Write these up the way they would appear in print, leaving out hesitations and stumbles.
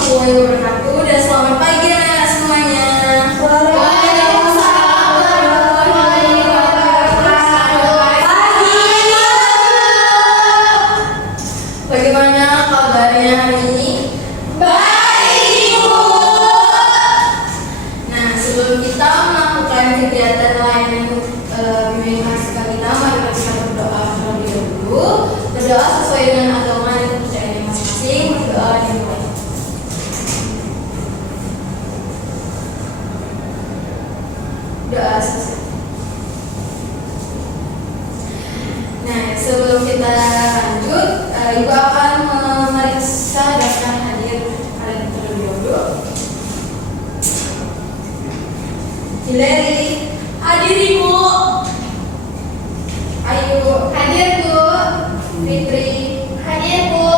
warahmatullahi wabarakatuh dan selamat pagi anak semuanya. Waalaikumsalam warahmatullahi wabarakatuh. Pagi. Bagaimana kabarnya hari ini? Baik, Ibu. Nah, sebelum kita melakukan kegiatan layanan bimbingan mahasiswa kita, mari kita berdoa terlebih dahulu. Berdoa sesuai dengan agama dan kepercayaan masing-masing. Berdoa dimulai. Doa selesai. Nah, sebelum kita lanjut, Ibu akan memeriksa daftar hadir kalian terlebih dahulu. Hillary, hadir Ibu. Ayo, hadir Bu. Fitri, Hadir, Bu.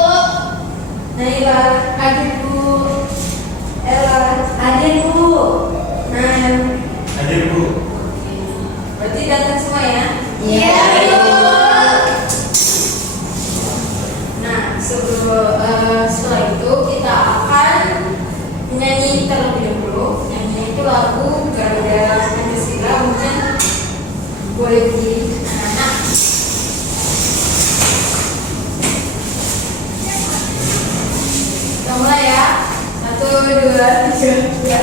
Naila, hadir Bu. Ella, hadir Bu. Nah, Hadir Bu. berarti datang semua ya? Iya, Ibu. Nah, setelah itu kita akan menyanyi terlebih dahulu. Nyanyinya itu lagu Garuda Pancasila, mungkin boleh di anak. Kita mulai ya. 1, 2, 3.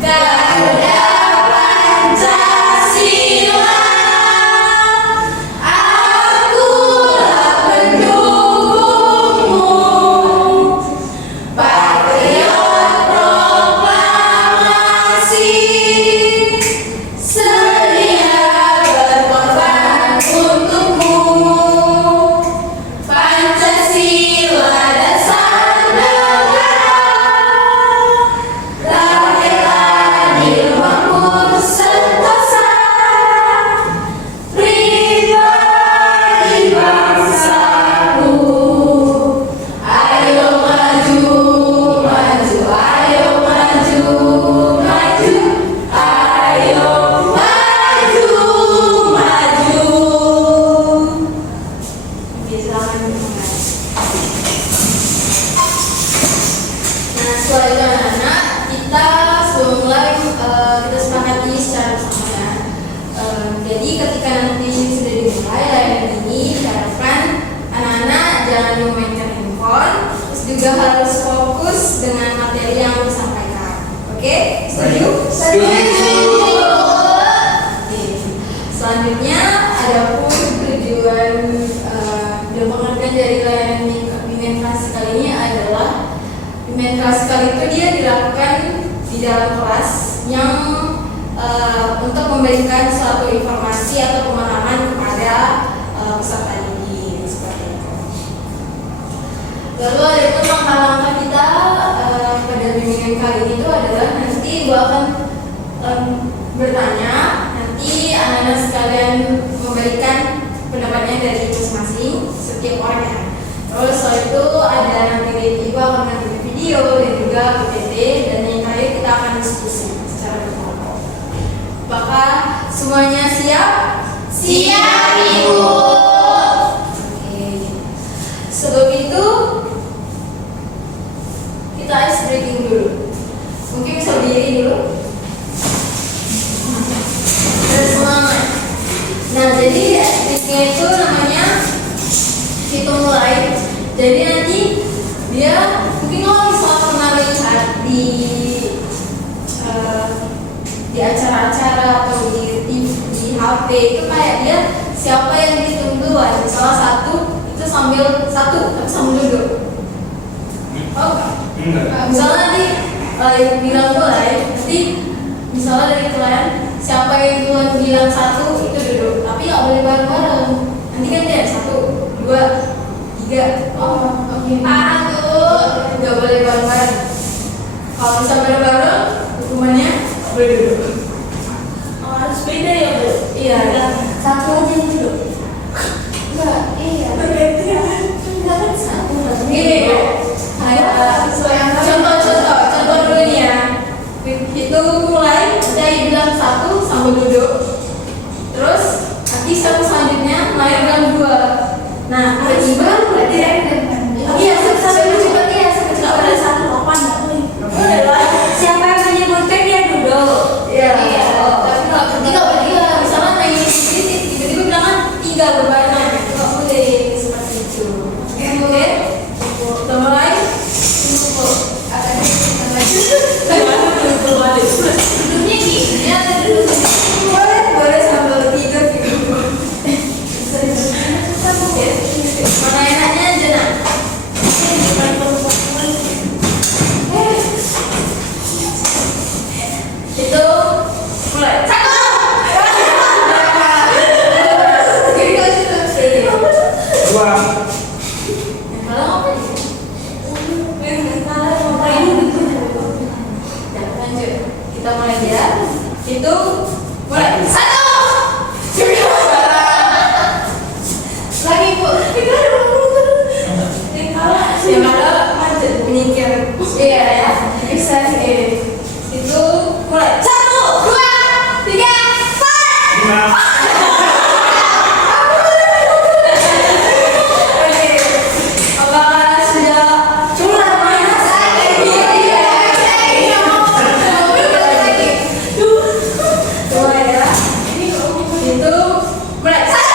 Garuda Pancasila, akulah pendukungmu, patriot proklamasi, sedia berkorban untukmu. Pancasila dasar negara, lahirlah di ruangmu sentosa, pribadi bangsaku. Ayo maju, maju, ayo maju, maju, ayo maju, maju. Oke, silakan dimulai. Nah, setelah itu anak-anak, kita sebelum mulai kita sepakati secara bersama ya. Jadi ketika nanti sudah dimulai layanan ini, diharapkan anak-anak jangan memainkan handphone, terus juga harus fokus dengan materi yang disampaikan. Oke, setuju? Setuju. Oke. Selanjutnya ada pun tujuan dan pengertian dari layanan bimbingan kelas kali ini adalah bimbingan kelas kali itu dia dilakukan di dalam kelas yang untuk memberikan suatu informasi atau pemahaman kepada peserta didik seperti itu. Lalu ada pun langkah-langkah kita pada bimbingan kali ini itu adalah nanti Ibu akan bertanya, nanti anak-anak sekalian memberikan pendapatnya dari masing-masing setiap orang ya. Terus setelah itu ada nanti Ibu akan nanti video dan juga PPT, dan yang terakhir kita akan diskusi secara berkelompok. Apakah semuanya siap? Siap, Ibu. Oke. Sebelum itu kita ice breaking dulu. Mungkin bisa berdiri dulu. Dan semangat. Nah, jadi ice breakingnya itu namanya hitung mulai. Jadi nanti dia mungkin kalau misalnya pernah lihat di acara-acara atau di HP itu kayak dia siapa yang dihitung duluan, salah satu itu sambil tapi sambil duduk. Oh, Enggak. misalnya nanti yang bilang mulai, nanti misalnya dari kalian siapa yang duluan bilang satu itu duduk, tapi nggak boleh bareng-bareng. Nanti kan dia 1, 2, 3. Oh, oke. Nggak boleh bareng-bareng. Kalau bisa bareng-bareng, hukumannya boleh duduk. Oh, harus beda ya, Bu? Iya. Satu aja yang duduk. Enggak. Iya. Enggak kan satu. Gini. Contoh dulu nih ya. Hitung mulai, saya bilang 1 sambil duduk. Terus nanti satu selanjutnya melahirkan 2. Nah, tiba-tiba berarti iya, sambil cepat ya, Nggak boleh 1 8 nggak boleh Duduknya gini atau duduk boleh sambil tidur gitu. Mana enaknya aja nak. Itu mulai. Satu. Dua. Kalau apa nih? Lanjut. Kita mulai ya. Itu mulai. Satu. Lagi bu. Yang ada lanjut menyingkir. Iya ya. Bisa itu mulai. Satu, dua, tiga, empat. Lima. Apakah sudah curang mana lagi? Iya. Dua ya. Itu mulai. Satu.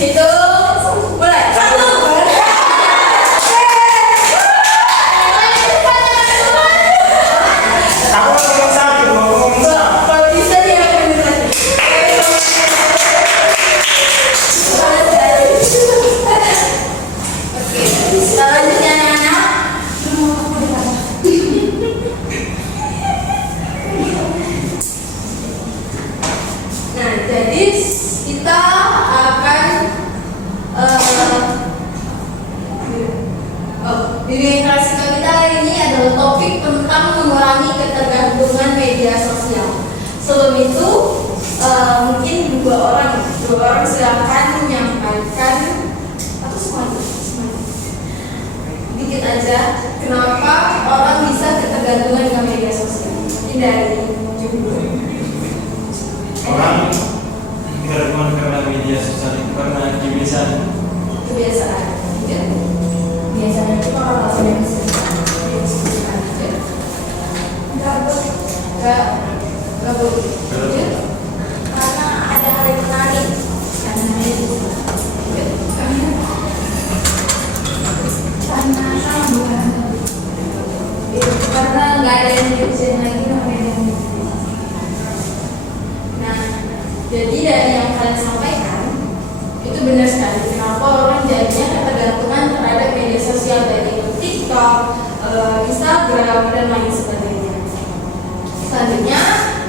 Itu mulai. Satu. Aku ngomong satu, ngomong satu. Kalau bisa dia benar. Oke, selanjutnya anak-anak. Nah, jadi kita akan video klasik kita hari ini adalah topik tentang mengurangi ketergantungan media sosial. Sebelum itu mungkin dua orang silakan menyampaikan atau semuanya dikit aja kenapa orang bisa ketergantungan dengan media sosial. Mungkin dari Jumbo. Orang ketergantungan karena media sosial itu karena kebiasaan. Ya. Biasanya itu kalau sudah nggak boleh. Ya. Karena ada hal yang menarik. Karena nggak ada yang diusin lagi namanya. Nah, jadi dari yang kalian sampaikan itu benar sekali. Kenapa orang jadinya ketergantungan terhadap media sosial baik itu TikTok, Instagram dan lain sebagainya. Selanjutnya,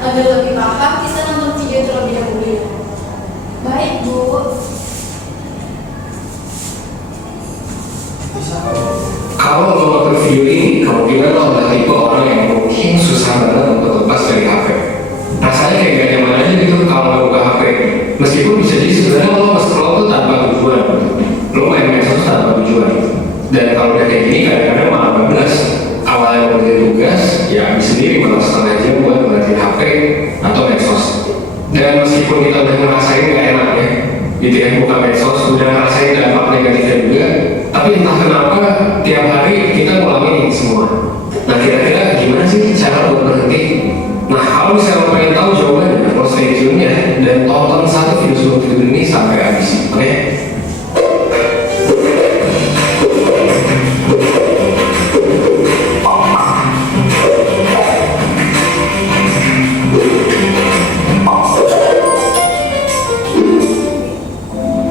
agar lebih paham kita nonton video terlebih dahulu ya. Baik Bu. Kalau lo nonton video ini, kemungkinan lo adalah tipe orang yang mungkin susah banget untuk lepas dari HP. Rasanya kayak gak nyaman aja gitu kalau lo buka HP. Meskipun bisa jadi sebenarnya lo nge-scroll tuh tanpa tujuan. Lo main medsos tanpa tujuan. Dan kalau udah kayak gini kadang-kadang malah bablas. Awalnya mau jadi tugas, ya habis sendiri malah setengah jam buat ngeliatin HP atau medsos. Dan meskipun kita udah ngerasain gak enaknya, gitu ya, buka medsos, udah ngerasain dampak negatifnya juga, tapi entah kenapa tiap hari kita ngulangin ini semua. Nah kira-kira gimana sih cara buat berhenti? Nah kalau misalnya lo pengen tahu jawabannya, lo stay tune ya dan tonton satu video sebelum tidur ini sampai habis, oke?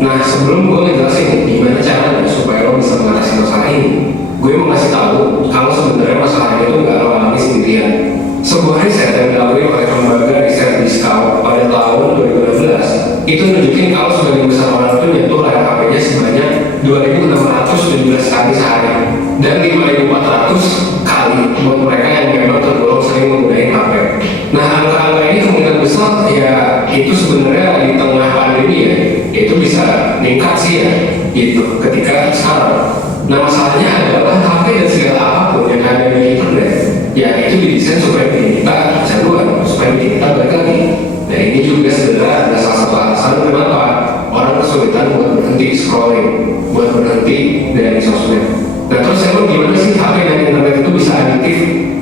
Nah sebelum gue ngejelasin gimana caranya supaya lo bisa mengatasi masalah ini, gue mau ngasih tahu kalau sebenarnya masalah itu nggak lo alami sendirian. Sebuah riset yang dilakukan oleh lembaga riset Discover pada tahun 2016 itu nunjukin kalau sebagian besar orang itu nyentuh layar HP-nya sebanyak 2.617 kali sehari dan 5.400 kali buat mereka yang memang tergolong sering menggunakan HP. Nah angka-angka ini kemungkinan besar ya itu sebenarnya di tengah pandemi ya itu bisa meningkat sih ya gitu ketika sekarang. Nah masalahnya adalah HP dan segala apapun yang ada di internet ya itu didesain supaya bikin kita kecanduan, supaya bikin kita balik lagi. Nah ini juga sebenarnya ada salah satu alasan kenapa orang kesulitan buat berhenti scrolling, buat berhenti dari sosmed. Nah terus emang gimana sih HP dan internet itu bisa adiktif?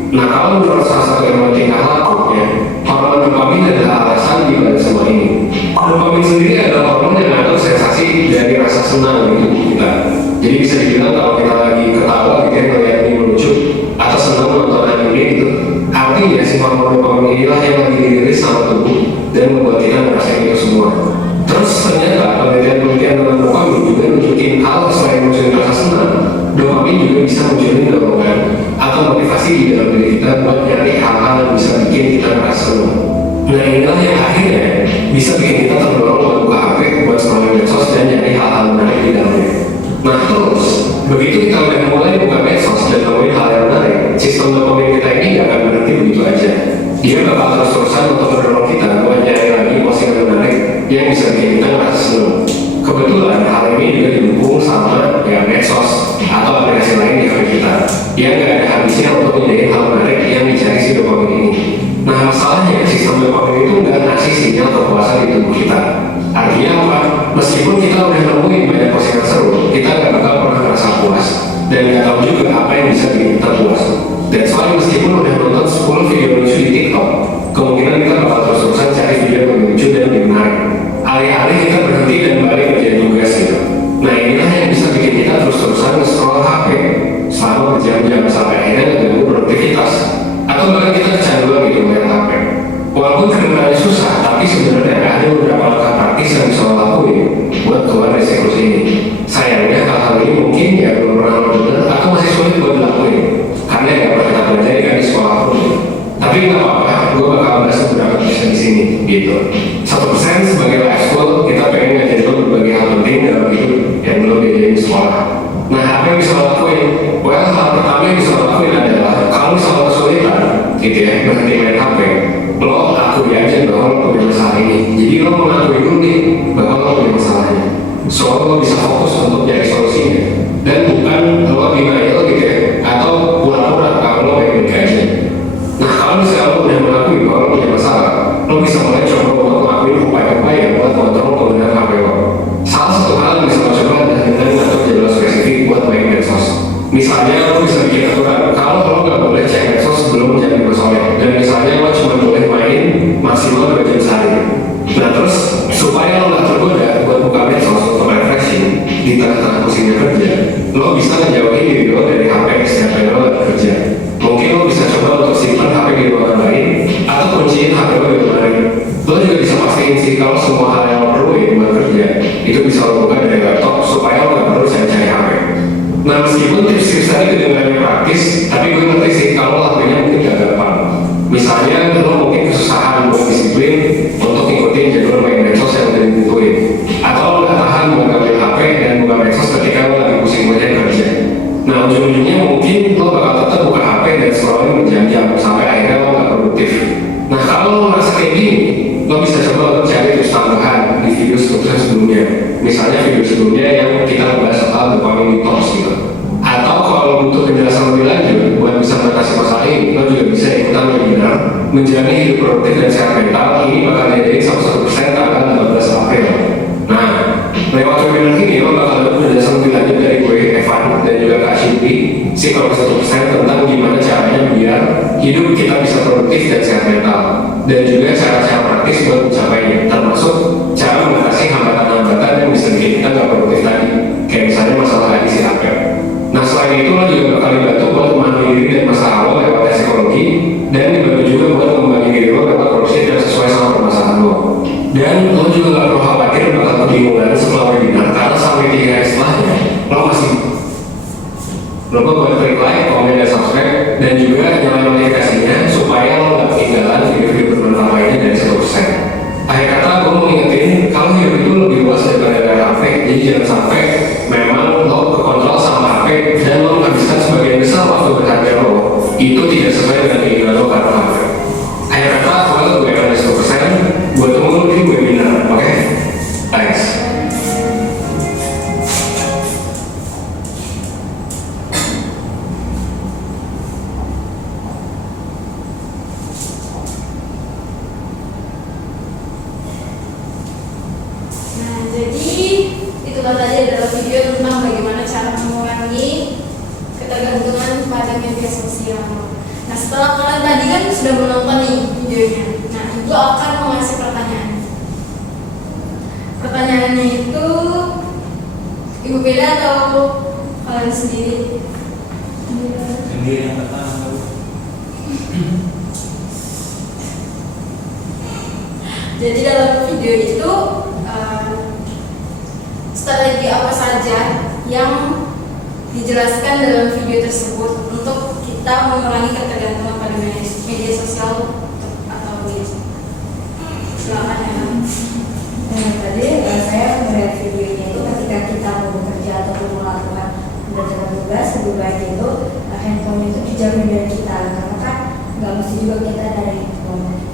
Nah, kalau menurut salah satu ilmu tingkah laku, ya, hormon dopamin adalah alasan di balik semua ini. Dopamin sendiri adalah hormon yang mengatur sensasi dari rasa senang di tubuh kita. Jadi bisa dibilang kalau kita lagi ketawa gitu ya, melihat ini lucu atau senang nonton anime gitu, artinya si hormon dopamin inilah yang lagi dirilis sama tubuh dan membuat kita merasakan itu semua. Terus ternyata penelitian dengan dopamin juga nunjukin kalau selain munculin rasa senang, dopamin juga bisa munculin dorongan atau motivasi di dalam diri kita buat nyari hal-hal yang bisa bikin kita merasa senang. Nah, inilah yang akhirnya bisa bikin kita terdorong buat buka HP, buat scrolling medsos dan nyari hal-hal menarik di dalamnya. Nah, terus begitu kita udah mulai buka medsos dan nemuin hal yang menarik, sistem dopamin kita ini gak akan berhenti begitu aja. Dia bakal terus-terusan untuk mendorong kita buat nyari lagi postingan menarik yang bisa bikin kita merasa senang. Kebetulan hal ini juga didukung sama ya medsos atau aplikasi lain di HP kita yang gak ada habisnya untuk menyediakan hal menarik yang dicari si dopamin ini. Nah, masalahnya sistem dopamin itu nggak ngasih sinyal kepuasan di tubuh kita. Artinya apa? Meskipun kita udah nemuin banyak postingan seru, kita nggak bakal pernah merasa puas dan nggak tahu juga apa yang bisa bikin kita puas. That's why meskipun udah nonton 10 video lucu di TikTok, kemungkinan kita bakal terus-terusan cari video yang lucu dan lebih menarik. Alih-alih kita berhenti dan balik kerja tugas gitu. Nah, inilah yang bisa bikin kita terus-terusan nge-scroll HP selama berjam-jam sampai akhirnya mengganggu produktivitas. Atau bahkan kita kecanduan gitu melihat HP. Walaupun kedengarannya susah, tapi sebenarnya ada beberapa langkah praktis yang bisa lo lakuin buat keluar dari siklus ini. Sayangnya hal-hal ini mungkin ya belum pernah lo dengar atau masih sulit buat dilakuin karena ya pernah kita pelajari kan di sekolah pun. Tapi nggak apa-apa, gue bakal bahas beberapa tips di sini gitu. 1% sebagai life school, kita pengen ngajarin lo berbagai hal penting dalam hidup yang lo diajarin di sekolah. Nah, apa yang bisa lo lakuin? Well, hal pertama yang bisa lo lakuin adalah kalau misalnya kesulitan gitu ya, berhenti main HP, lo akui aja bahwa lo punya masalah ini. Jadi lo mengakui dulu nih bahwa lo punya masalahnya, so lo bisa fokus untuk cari solusinya dan bukan lo denial gitu ya, atau pura-pura kalau lo baik-baik aja. Nah, kalau misalnya lo udah mengakui bahwa lo punya masalah, lo bisa mulai coba untuk melakukan upaya-upaya buat kontrol penggunaan HP lo. Salah satu hal yang bisa lo coba adalah dengan ngatur jadwal spesifik buat main medsos. Misalnya lo bisa bikin aturan kalau lo nggak boleh cek medsos sebelum jam 5 sore, dan misalnya lo cuma boleh main maksimal 2 jam sehari. Nah, terus supaya lo nggak tergoda buat buka medsos untuk refreshing di tengah-tengah pusingnya kerja, lo bisa ngejauhin diri lo dari HP setiap kali lo lagi kerja. Mungkin lo bisa coba untuk simpan HP di ruangan lain atau kunciin HP lo di lemari. Lo juga bisa pastiin sih kalau semua hal yang lo perluin buat kerja itu bisa lo buka dari laptop supaya lo nggak perlu cari-cari HP. Nah, meskipun tips-tips tadi kedengarannya praktis, tapi gue ngerti sih kalau lakuinnya mungkin gak gampang. Misalnya lo mungkin kesusahan buat disiplin untuk ngikutin jadwal main medsos yang udah ditentuin, atau lo gak tahan buat ngambil HP dan buka medsos ketika lo lagi pusing-pusing kerja. Nah, ujung-ujungnya mungkin lo bakal tetap buka HP dan scrolling berjam-jam sampai akhirnya lo gak produktif. Nah, kalau lo merasa kayak gini, lo bisa coba untuk cari tips tambahan di video sebelumnya. Misalnya video sebelumnya yang kita bahas soal dopamin detox gitu. Atau kalau lo butuh penjelasan lebih lanjut buat bisa mengatasi masalah ini, lo juga bisa ikutan webinar menjalani hidup produktif dan sehat mental. Ini bakal diadain sama 1% tanggal 12 April. Nah, lewat webinar ini lo bakal dapat penjelasan lebih lanjut dari gue, Evan, dan juga Kak Shinti, psikolog 1% tentang gimana caranya biar hidup kita bisa produktif dan sehat mental, dan juga cara-cara praktis buat mencapainya, termasuk cara mengatasi hambatan-hambatan yang bisa bikin kita nggak produktif tadi, kayak misalnya masalah adiksi HP. Nah, selain itu lo juga bakal dibantu buat memahami diri dan masalah lo lewat tes psikologi, dan dibantu juga buat mengembangin diri lo lewat proses yang sesuai sama permasalahan lo. Dan lo juga gak perlu khawatir bakal kebingungan setelah webinar, karena sampai 3 hari setelahnya lo masih lupa buat klik like, komen, dan subscribe, dan juga nyalain notifikasinya supaya lo gak ketinggalan video-video bermanfaat lainnya dari 1%. Akhir kata, gue mau ngingetin kalau hidup itu lebih luas daripada HP, jadi jangan sampai memang lo kekontrol sama HP dan lo menghabiskan sebagian besar waktu berharga lo itu tidak sesuai dengan keinginan lo karena HP. setelah kalian tadi kan sudah menonton nih videonya. Nah, ibu akan mengasih pertanyaan. Pertanyaannya itu ibu beda atau kalian sendiri? Sendiri yang pertama. Jadi dalam video itu strategi apa saja yang dijelaskan dalam video tersebut untuk kita mengurangi ketergantungan pada media sosial atau gitu. Silakan ya. Tadi saya melihat videonya itu ketika kita mau bekerja ataupun melakukan mengerjakan tugas, lebih baik itu handphone itu dijauhin dari kita, karena kan nggak mesti juga kita dari handphone.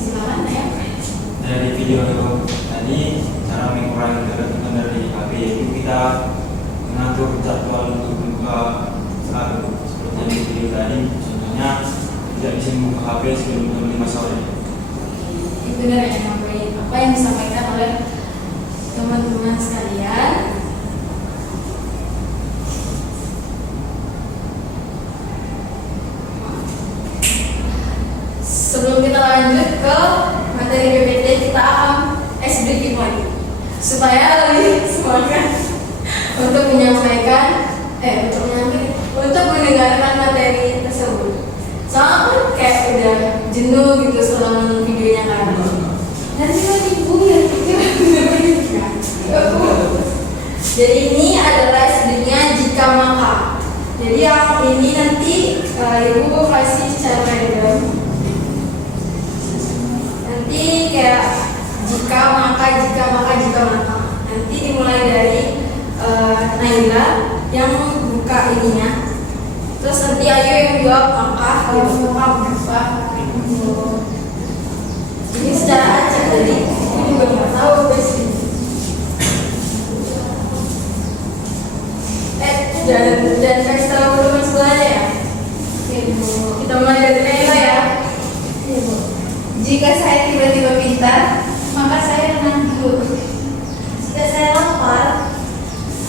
Silakan ya. Dari video tadi cara mengurangi ketergantungan dari HP yaitu kita mengatur jadwal untuk buka seperti yang di video tadi, contohnya tidak bisa membuka HP sebelum jam 5 sore. Benar ya, apa yang disampaikan oleh teman-teman sekalian. Sebelum kita lanjut ke materi PPT, kita akan briefing lagi supaya lebih semangat untuk untuk mendengarkan materi tersebut. Soalnya kan kayak udah jenuh gitu setelah nonton videonya kan. Nanti lagi buyar Jadi ini adalah SD-nya jika maka. Jadi yang ini nanti ibu kasih secara random. Nanti kayak jika maka. Nanti dimulai dari Naila yang buka ininya. Terus nanti Ayu yang jawab maka. Ini secara acak, jadi aku juga nggak tahu basic. Dan kasih tahu teman sebelahnya ya. Kita mulai dari Naila ya. Jika saya tiba-tiba pintar, maka saya renang dulu. Jika saya lapar,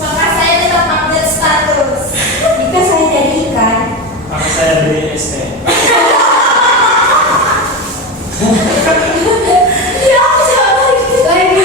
maka saya tetap update status. Jika saya jadi ikan, Maka saya beli ST. Ya, aku siapa lagi?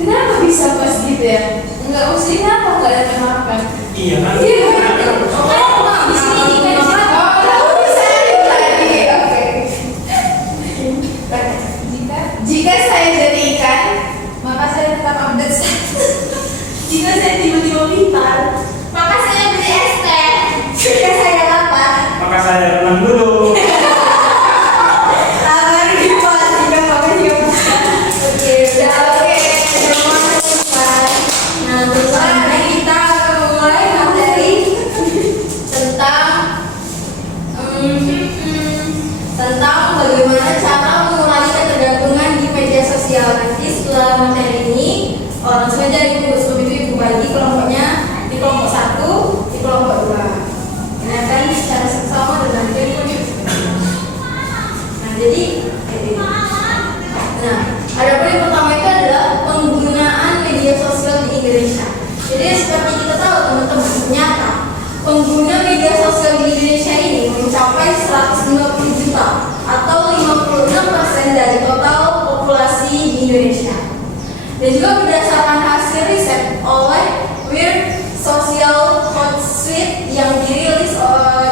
Kenapa bisa pas gitu ya? Enggak mesti kenapa nggak ada makan? Iya kan? Jika saya jadi ikan, maka saya tetap update status. Jika saya tiba-tiba pintar, maka saya beli es teh. Jika saya lapar, Maka saya renang dulu. lapar dibuat. Jika makan juga. Oke, udah oke. Nah, terus sekarang kita akan memulai materi tentang bagaimana cara mengurangi ketergantungan di media sosial. Nanti setelah materi ini langsung saja ibu sebelum itu ibu bagi kelompoknya di kelompok 1, di kelompok 2. Ini akan secara sama dengan ibu. Nah, jadi ada poin pertama itu adalah penggunaan media sosial di Indonesia. Jadi seperti kita tahu teman-teman, ternyata pengguna media sosial di Indonesia ini mencapai 150 juta atau 56% dari total populasi di Indonesia. Dan juga berdasarkan hasil riset oleh Weird Social Hotsuite yang dirilis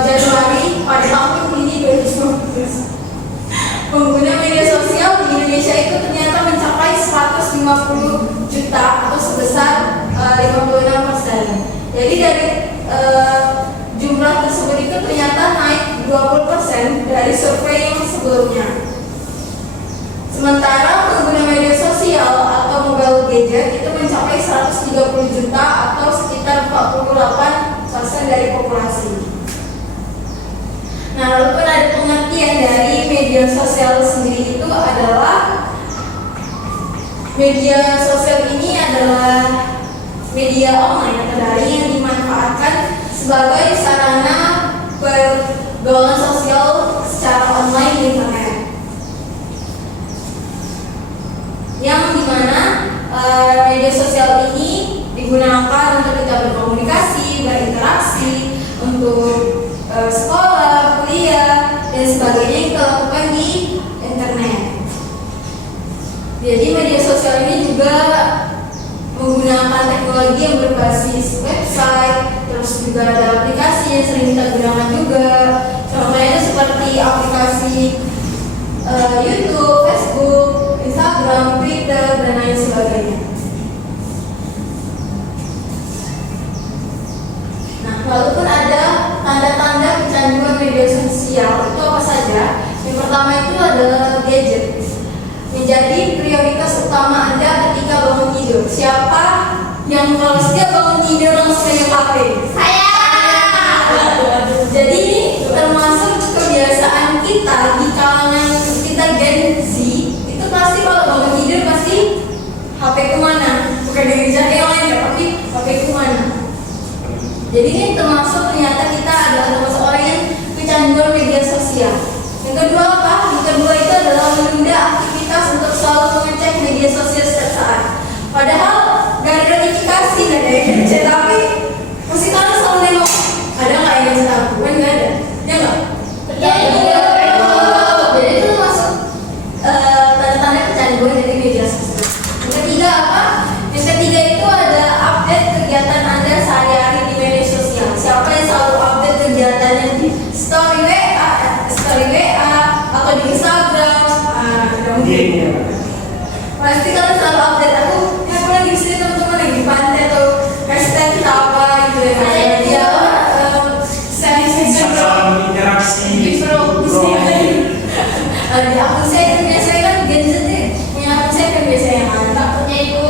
Januari pada tahun ini 2019. Pengguna media sosial di Indonesia itu ternyata 150 juta atau sebesar 56%. Jadi dari jumlah tersebut itu ternyata naik 20% dari survei yang sebelumnya. Sementara pengguna media sosial atau mobile gadget itu mencapai 130 juta atau sekitar 48% dari populasi. Nah, lalu ada pengertian dari media sosial sendiri itu adalah media sosial ini adalah media online atau daring yang dimanfaatkan sebagai sarana pergaulan sosial secara online di internet. Yang dimana media sosial ini digunakan untuk kita berkomunikasi, berinteraksi, untuk sekolah, kuliah, dan sebagainya yang kita lakukan di internet. Jadi media sosial ini juga menggunakan teknologi yang berbasis website, terus juga ada aplikasi yang sering kita gunakan juga. Contohnya seperti aplikasi YouTube, Facebook, Instagram, Twitter, dan lain sebagainya. Nah, walaupun ada tanda-tanda kecanduan media sosial, itu apa saja? Yang pertama itu adalah gadget. Menjadi prioritas utama Anda ketika bangun tidur. Siapa yang kalau setiap bangun tidur langsung pegang HP? Saya. Jadi ini termasuk kebiasaan kita di kalangan kita Gen Z. Itu pasti kalau bangun tidur pasti HP kemana? Bukan dari yang lain ya, tapi HP kemana? Jadi ini termasuk ternyata kita adalah termasuk orang yang kecanduan media sosial. Yang kedua apa? Yang kedua itu adalah menunda aktivitas untuk selalu mengecek media sosial setiap saat. Padahal gak ada notifikasi, gak ada yang ngecek, tapi pasti kalian selalu nengok. Ada nggak yang ngecek aku? Kan nggak ada, ya nggak? Jadi itu termasuk tanda-tanda kecanduan dari media sosial. Yang ketiga apa? Yang ketiga itu ada update kegiatan Anda sehari-hari di media sosial. Siapa yang selalu update kegiatannya di story WA atau di Instagram? Pasti kalian selalu update aku lagi di sini teman-teman, lagi di pantai atau hashtag kita apa gitu ya. Dia interaksi di akun saya kan biasanya kan Gen Z ya, punya akun saya kan biasanya yang mantap punya itu.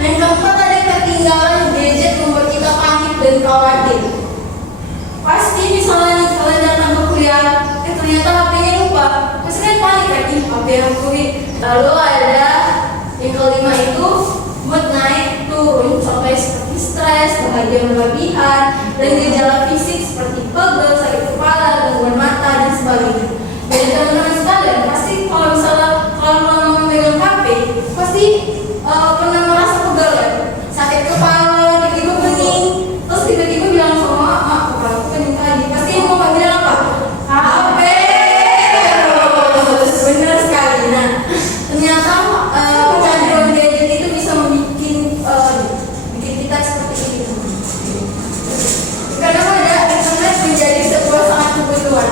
Yang keempat ada ketinggalan gadget membuat kita panik dan khawatir. Pasti misalnya nih kalian datang ke kuliah, ternyata HP-nya lupa, pasti kan panik kan, HP aku nih. Lalu ada yang kelima itu mood naik turun sampai seperti stres, bahagia berlebihan, dan gejala fisik seperti pegel, sakit kepala, gangguan mata, dan sebagainya. Dan teman-teman sekalian pasti kalau misalnya kalau memegang HP pasti pernah merasa pegel ya, sakit kepala, tiba-tiba bening, terus tiba-tiba bilang sama mak kepala aku bening lagi. Pasti mau bilang apa? HP. Benar sekali. Nah, ternyata kecanduan gadget itu bisa bikin kita seperti ini. Karena ada internet menjadi sebuah sangat kebutuhan.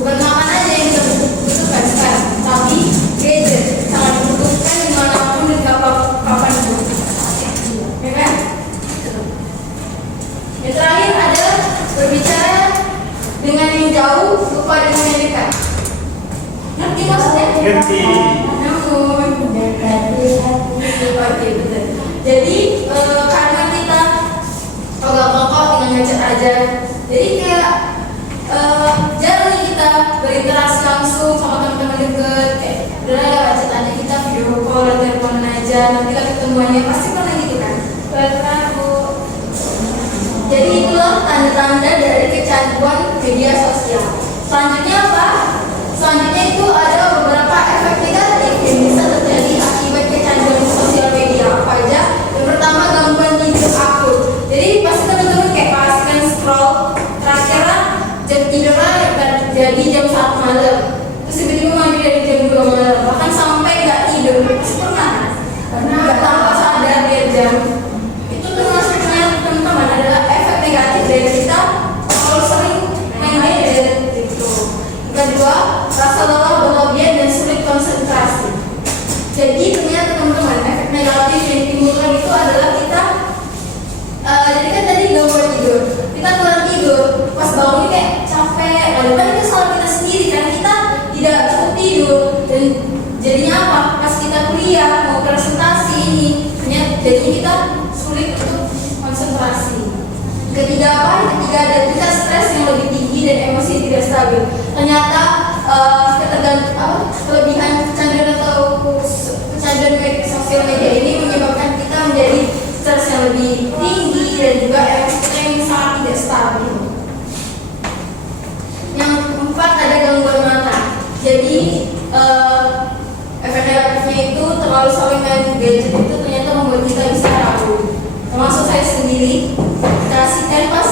Bukan kapan aja yang kita butuhkan sekarang, tapi gadget sangat dibutuhkan dimanapun dan kapanpun. Ya kan? Yang terakhir ada berbicara dengan yang jauh, lupa dengan yang dekat. Ngerti maksudnya? Ngerti. Namun, oke, betul. Jadi karena kita pokok dengan ngechat aja, jadi kayak jarang nih kita berinteraksi langsung sama teman-teman deket. Kayak udah lewat chat aja, kita video call, telepon aja, nanti lah ketemuannya pasti pernah gitu kan? Bahkan jadi itulah tanda-tanda dari kecanduan media sosial. Selanjutnya apa? Selanjutnya itu ada beberapa efek negatif yang bisa terjadi akibat kecanduan sosial media. Apa aja? Yang pertama, gangguan tidur akut. Jadi pasti teman-teman kayak pas kan scroll terakhir jam tidurnya jadi jam 1 malam, terus tiba-tiba mandi dari jam 2 malam, bahkan sampai nggak tidur. Pasti pernah karena nggak tanpa sadar dia jam. Itu termasuknya teman-teman adalah efek negatif dari kita kalau sering main gadget gitu. Kedua, rasa lelah berlebihan jadinya apa? Pas kita kuliah mau presentasi ini, jadinya kita sulit untuk konsentrasi. Ketiga apa? Ketiga ada tingkat stres yang lebih tinggi dan emosi yang tidak stabil. Ternyata kelebihan kecanduan atau kecanduan sosial media ini menyebabkan kita menjadi stres yang lebih tinggi dan juga emosi kita yang sangat tidak stabil. Yang keempat ada gangguan mata. Jadi efek negatifnya itu terlalu sering main gadget itu ternyata membuat kita bisa ragu. Termasuk saya sendiri, kasihkan pas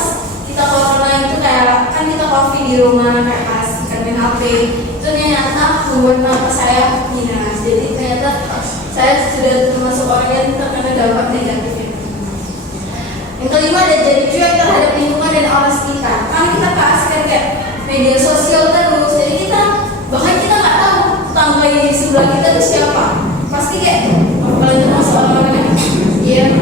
kita kalau pernah itu kayak kan kita coffee di rumah kayak kasihkan main HP itu ternyata membuat mata saya minus. Jadi ternyata saya sudah termasuk orang yang terkena dampak negatifnya. Yang kelima ada jadi cuek terhadap lingkungan dan orang sekitar. Kan kita kasihkan kayak media sosial terus, jadi kita bahkan kita nggak tahu tetangga yang di sebelah kita itu siapa. Pasti kayak kalau termasuk orang-orang yang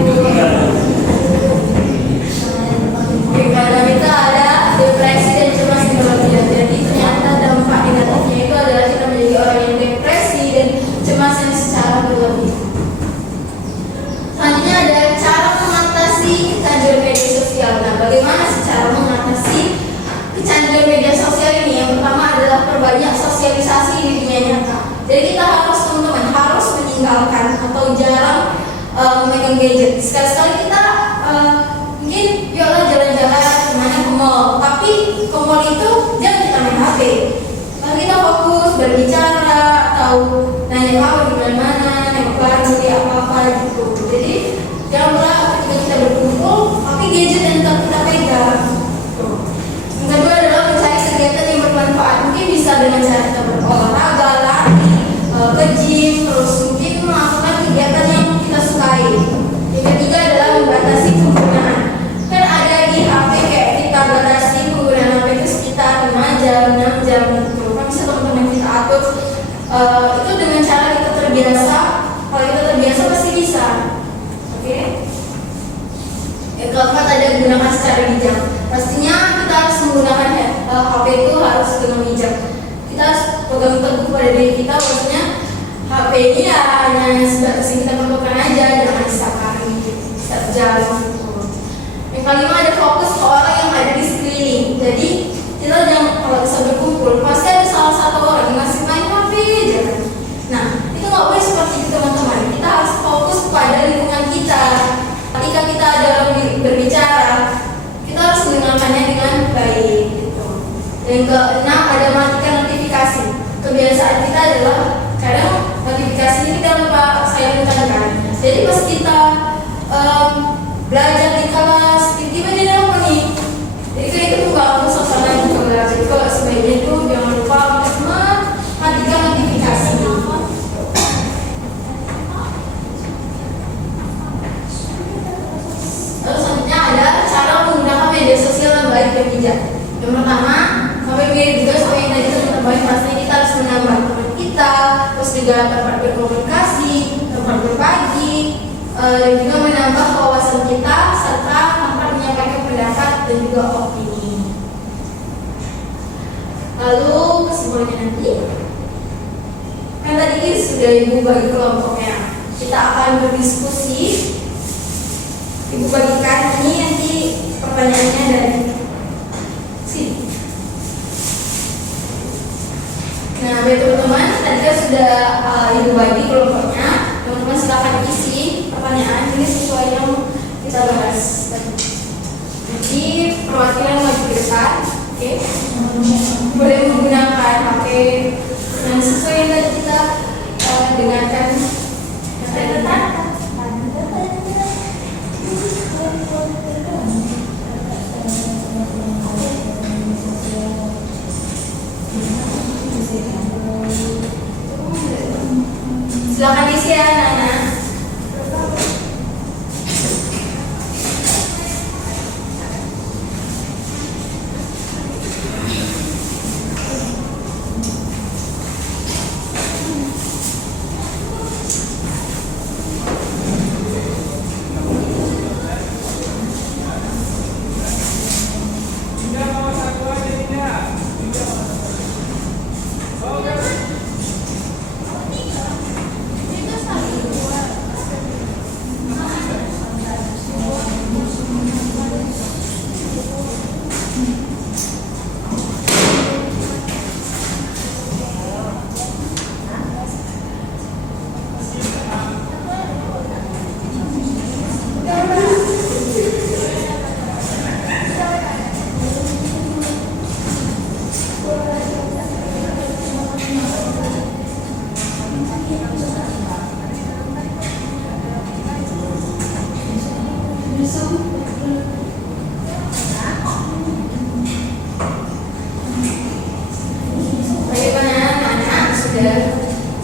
karena kita ada depresi dan cemas di berlebihan. Jadi ternyata dampak negatifnya itu adalah kita menjadi orang yang depresi dan cemas yang secara berlebihan. Selanjutnya ada cara mengatasi kecanduan media sosial. Nah, bagaimana sih cara mengatasi kecanduan media sosial ini? Yang pertama adalah perbanyak sosialisasi di dunia nyata. Jadi kita harus teman-teman harus meninggalkan atau jarang memegang gadget. Sekali-sekali kita mungkin yuklah jalan-jalan kemana ke mall, tapi ke mall itu jangan kita main HP. Lalu kita fokus berbicara atau nanya kamu di mana-mana, nengok bareng di apa-apa gitu. Jadi jangan pula ketika kita berkumpul, tapi gadget yang tetap kita pegang. Yang kedua adalah mencari kegiatan yang bermanfaat. Mungkin bisa dengan cara kita berolahraga, lari, ke gym, terus mungkin melakukan kegiatan yang kita sukai. Yang ketiga adalah membatasi penggunaan. Kan ada di HP kayak kita batasi penggunaan HP itu sekitar 5 jam, 6 jam gitu. Kan bisa teman-teman kita atur. Itu dengan cara kita terbiasa. Kalau kita terbiasa pasti bisa. Oke? Yang keempat ada gunakan secara bijak. Pastinya kita harus menggunakan HP itu harus dengan bijak. Kita harus pegang teguh pada diri kita, maksudnya HP ini ya hanya sebatas yang kita perlukan aja, jangan disakari setiap jam gitu. Yang kelima ada fokus ke orang yang ada di sekeliling. Jadi kita jangan kalau bisa berkumpul pasti ada salah satu orang yang masih main HP aja. Nah itu nggak boleh seperti itu teman-teman. Kita harus fokus pada lingkungan kita. Ketika kita ada orang berbicara, kita harus mendengarkannya dengan baik. Gitu. Yang keenam ada matikan notifikasi. Kebiasaan kita adalah kadang notifikasi ini kita lupa silentkan kan. Jadi pas kita belajar di kelas tiba-tiba dia apa nih? Jadi kayak itu mengganggu suasana di kelas. Jadi kalau sebaiknya itu jangan lupa matikan notifikasi. Lalu selanjutnya ada cara menggunakan media sosial yang baik dan bijak. Yang pertama, sampai mirip juga sama yang tadi teman terbaik, pastinya kita harus menambah teman kita, terus juga tempat berkomunikasi, tempat berbagi, dan juga menambah wawasan kita serta tempat menyampaikan pendapat dan juga opini. Lalu kesimpulannya nanti, kan tadi sudah ibu bagi kelompoknya, kita akan berdiskusi. Ibu bagikan ini nanti pertanyaannya dari sini. Nah, baik teman-teman, tadi kan sudah ibu bagi kelompoknya. Teman-teman silakan isi pertanyaan ini sesuai yang kita bahas tadi. Jadi perwakilan maju ke depan, oke? Boleh menggunakan HP yang sesuai yang tadi kita dengarkan. Silakan isi ya anak-anak.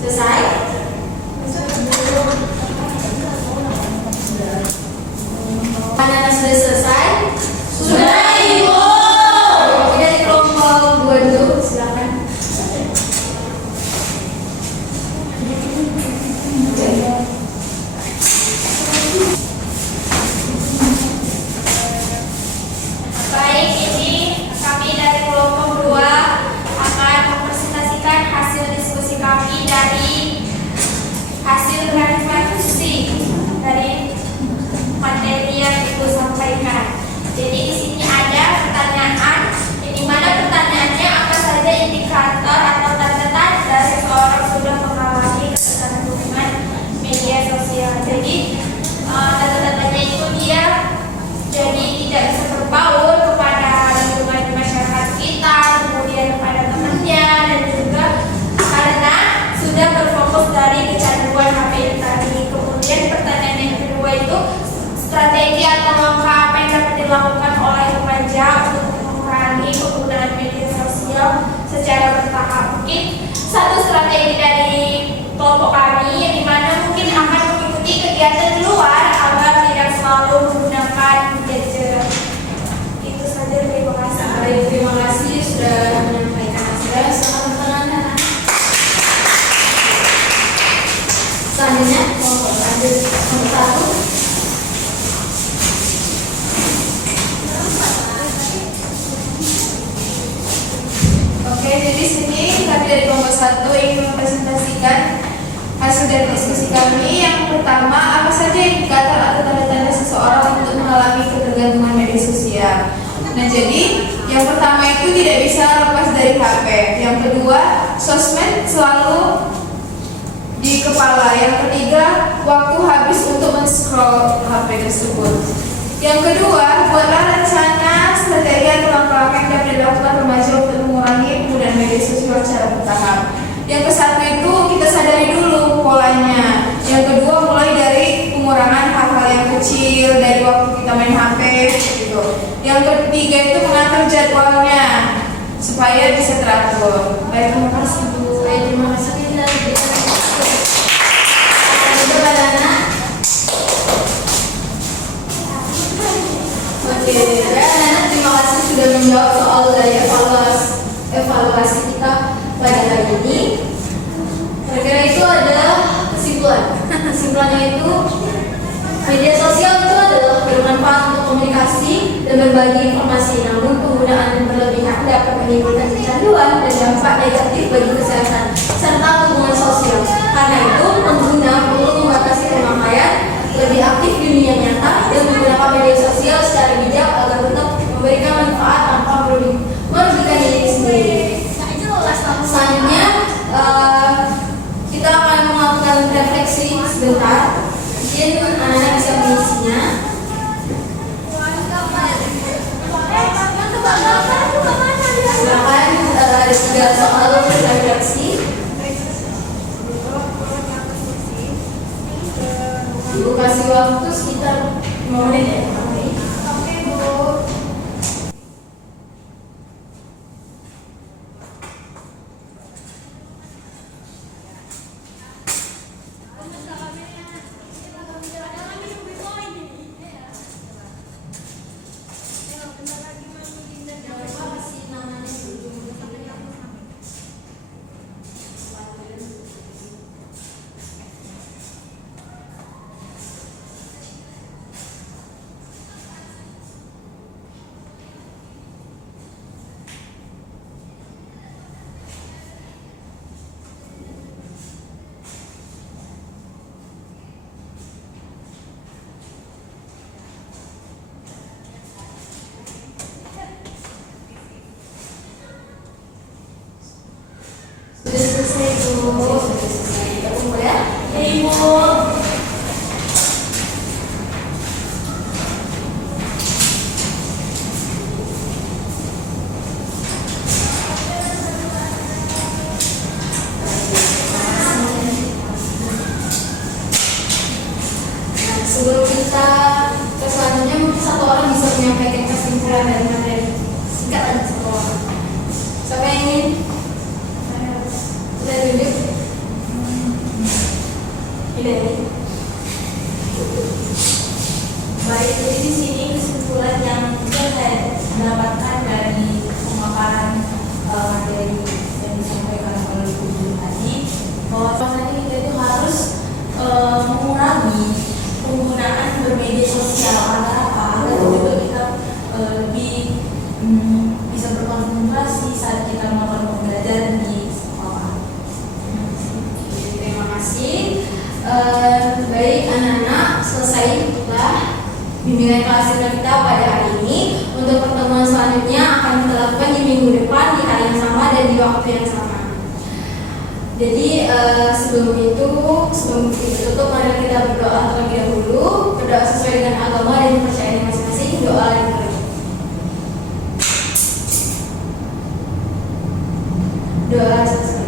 Selesai? Anak-anak sudah selesai? Sudah, Ibu. Oke, dari kelompok 2 dulu, silakan. Baik, ini kami dari kelompok 2 akan mempresentasikan hasil diskusi kami dari hasil revisi dari materi yang Ibu sampaikan. Jadi di sini ada pertanyaan, di mana pertanyaannya apa saja indikator atau tanda-tanda seseorang sudah mengalami kekerasan hubungan media sosial. Jadi tanda-tandanya itu dia jadi tidak bisa berbaur kepada lingkungan masyarakat sekitar, kemudian kepada temannya, dan juga karena sudah berfokus dari kecanduan HP tadi. Kemudian pertanyaan yang kedua itu strategi atau langkah apa yang dapat dilakukan oleh remaja untuk mengurangi penggunaan media sosial secara bertahap. Mungkin satu strategi dari kelompok kami yang dimana mungkin akan mengikuti kegiatan di luar agar tidak selalu menggunakan gadget. Itu saja, terima kasih. Baik, terima kasih sudah menyampaikan hasilnya. Selamat bertanya. Selanjutnya, kelompok lanjut nomor 1. Oke, jadi sini kami dari kelompok 1 ingin mempresentasikan hasil dari diskusi kami. Yang pertama, apa saja indikator atau tanda-tanda seseorang untuk mengalami ketergantungan media sosial. Nah, jadi yang pertama itu tidak bisa lepas dari HP. Yang kedua, sosmed selalu di kepala. Yang ketiga, waktu habis untuk men-scroll HP tersebut. Yang kedua, buatlah rencana strategi atau langkah yang dapat dilakukan remaja untuk mengurangi penggunaan media sosial secara bertahap. Yang kesatu itu kita sadari dulu polanya. Yang kedua, mulai dari pengurangan hal-hal yang kecil dari waktu kita main HP gitu. Yang ketiga itu mengatur jadwalnya supaya bisa teratur. Baik, terima kasih Bu. Baik, terima kasih kita anak. Oke, anak terima kasih sudah menjawab soal dari evaluasi kita pada hari ini. Kira-kira itu ada kesimpulan. Kesimpulannya itu media sosial itu adalah bermanfaat untuk komunikasi dan berbagi informasi. Namun penggunaan yang berlebihan dapat menimbulkan kecanduan dan dampak negatif bagi kesehatan serta hubungan sosial. Karena itu pengguna perlu membatasi pemakaian, lebih aktif di dunia nyata dan menggunakan media sosial secara bijak agar tetap memberikan manfaat tanpa merugikan diri sendiri. Selanjutnya kita akan melakukan refleksi sebentar. Mungkin anak-anak bisa mengisinya. Silakan, ada 3 soal refleksi. Ibu kasih waktu sekitar 5 menit ya. Oke, Bu. Sudah selesai, Bu. Sudah selesai. Kita tunggu ya. Ya, Ibu. Sebelum kita ke selanjutnya, mungkin satu orang bisa menyampaikan kesimpulan dari materi. Singkat aja satu orang. Siapa yang ingin? Sudah tunjuk. Baik, jadi di sini kesimpulan yang saya dapatkan dari pemaparan materi yang disampaikan oleh Bu Guru tadi, bahwa bahwasanya kita itu harus mengurangi penggunaan bermedia sosial. Agar apa? Agar betul kita lebih bisa berkonsentrasi saat kita melakukan pembelajaran di sekolah. Terima kasih. Baik anak-anak, selesailah bimbingan kelas kita pada hari ini. Untuk pertemuan selanjutnya akan kita lakukan di minggu depan di hari yang sama dan di waktu yang sama. Jadi sebelum kita tutup, mari kita berdoa terlebih dahulu. Berdoa sesuai dengan agama dan kepercayaan masing-masing. Doa yang baik. Doa selesai.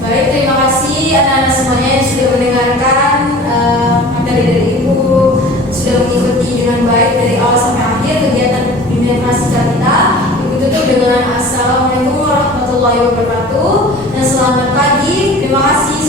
Baik, terima kasih anak-anak semuanya yang sudah mendengarkan materi dari Ibu, sudah mengikuti dengan baik dari awal sampai akhir kegiatan bimbingan prasikal kita. Ibu tutup dengan Assalamualaikum warahmatullahi wabarakatuh dan selamat pagi. Terima kasih.